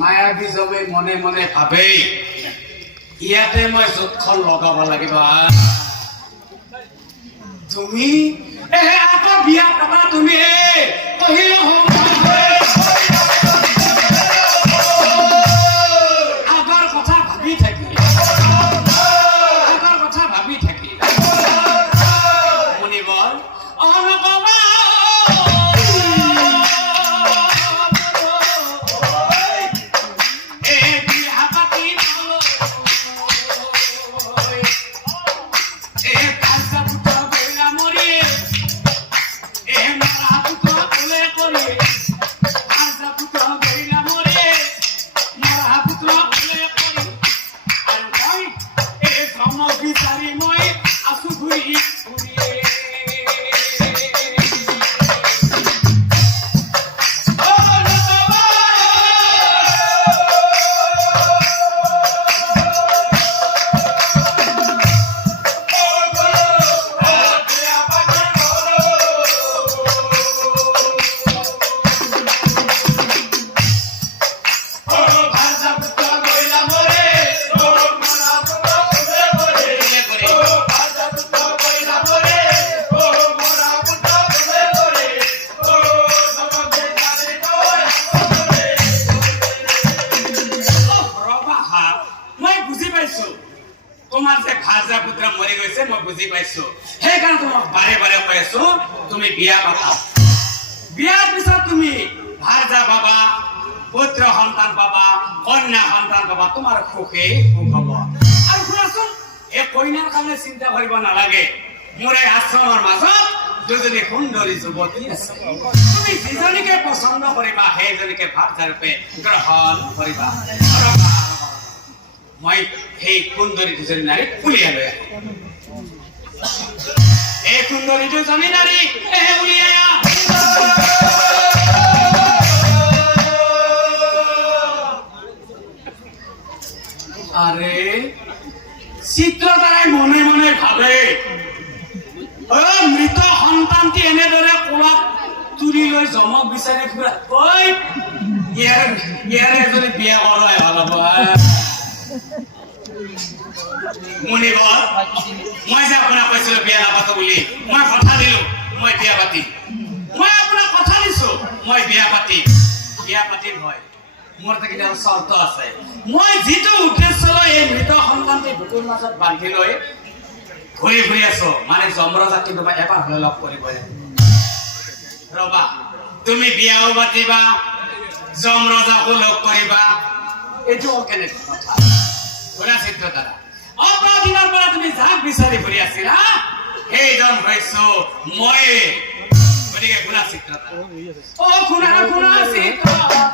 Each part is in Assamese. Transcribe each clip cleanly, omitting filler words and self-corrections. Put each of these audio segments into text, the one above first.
মায়াবী জমে মনে মনে ভাবে ইয়াতে মই জোটখন লগাব লাগিব। তুমি আকৌ বিয়া পাবা তুমি আগৰ কথা ভাবি থাকি শুনিবৰ তোমাৰ যে খাজা পুত্ৰ মৰে গেছে মই বুঝি পাইছো সেইকাৰণে তোমাক বাৰে বাৰে কৈ আছো তুমি বিয়া পাতা বিয়াৰ পিছত তুমি ভাজা পাবা পুত্ৰ সন্তান পাবা কন্যা সন্তান পাবা তোমাৰ সুখে সুখ হ'ব আৰু শুনাচোন এই কন্যাৰ কাৰণে চিন্তা কৰিব নালাগে মোৰ এই আশ্ৰমৰ মাজত দুজনী সুন্দৰী যুৱতী আছে তুমি যিজনীকে পছন্দ কৰিবা সেইজনীকে ভাতজাৰূপে গ্ৰহণ কৰিবা মই সেই সুন্দৰী দুজনী নাৰী উলিয়াই লৈ আহো এই সুন্দৰী দুজনী নাৰী উলিয়াই আৰে চিত্ৰ দ্বাৰাই মনে মনে ভাবে মৃত সন্তানটি এনেদৰে কোলাত তুলি লৈ জমক বিচাৰি ফুৰা ইয়াৰে এজনী বিয়া কৰোৱাই ভাল হ'ব মুনিবৰ মই যে আপোনাক কৈছিলো বিয়া নাপাতো বুলি মই কথা দিলো মই বিয়া পাতিম মই আপোনাক কথা দিছো মই বিয়া পাতিম হয় মোৰ এটা চৰ্ত আছে মই যিটো উদ্দেশ্য লৈ এই মৃত সন্তানটি বুকুৰ মাজত বান্ধি লৈ ঘূৰি ঘূৰি আছো মানে যমৰাজা কিন্তু এবাৰ হলে লগ কৰিব ৰবা তুমি বিয়াও পাতিবা যমৰাজাকো লগ কৰিবা এইটো কেনেকুৱা কথা শুনা চিত্ৰতাৰা অপৰাধীনৰ পৰা তুমি যাক বিচাৰি ঘূৰি আছিলা সেইজন হৈছো মই গতিকে গুণা চিত্ৰতা অ গুণা গুণা চিত্ৰতা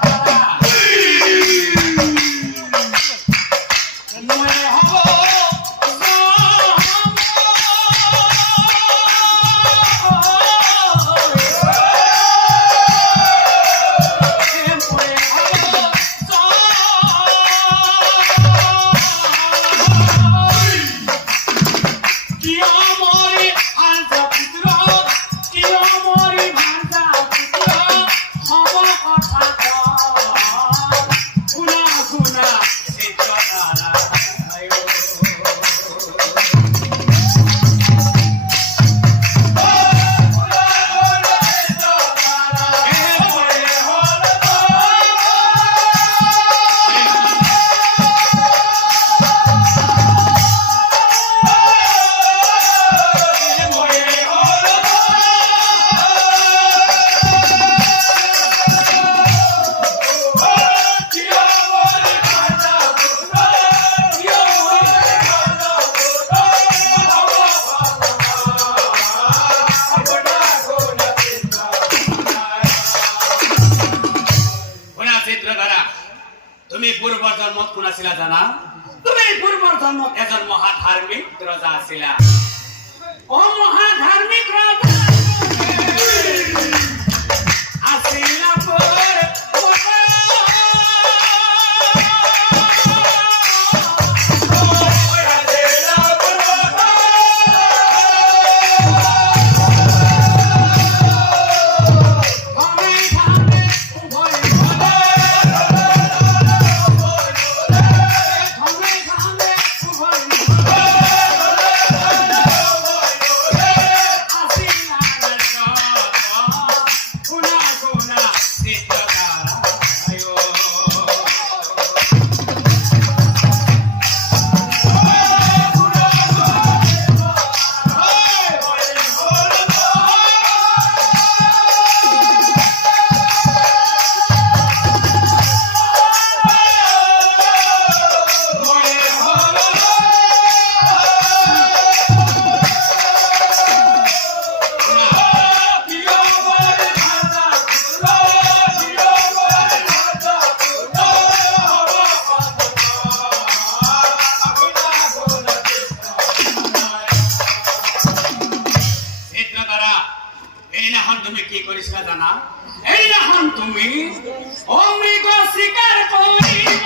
তুমি পূৰ্বৰ জন্মত কোন আছিলা জানা তুমি পূৰ্বৰ জন্মত এজন মহাধাৰ্মিক ৰজা আছিলা অ মহাধাৰ্মিক ৰজা আছিলা তুমি কি কৰিছিলা জানা এইদিনাখন তুমি অমৃগ স্বীকাৰ কৰিব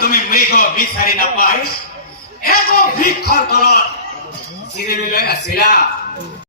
তুমি মৃগ বিচাৰি নাপাই এক বৃক্ষৰ তলত জিৰণি লৈ আছিলা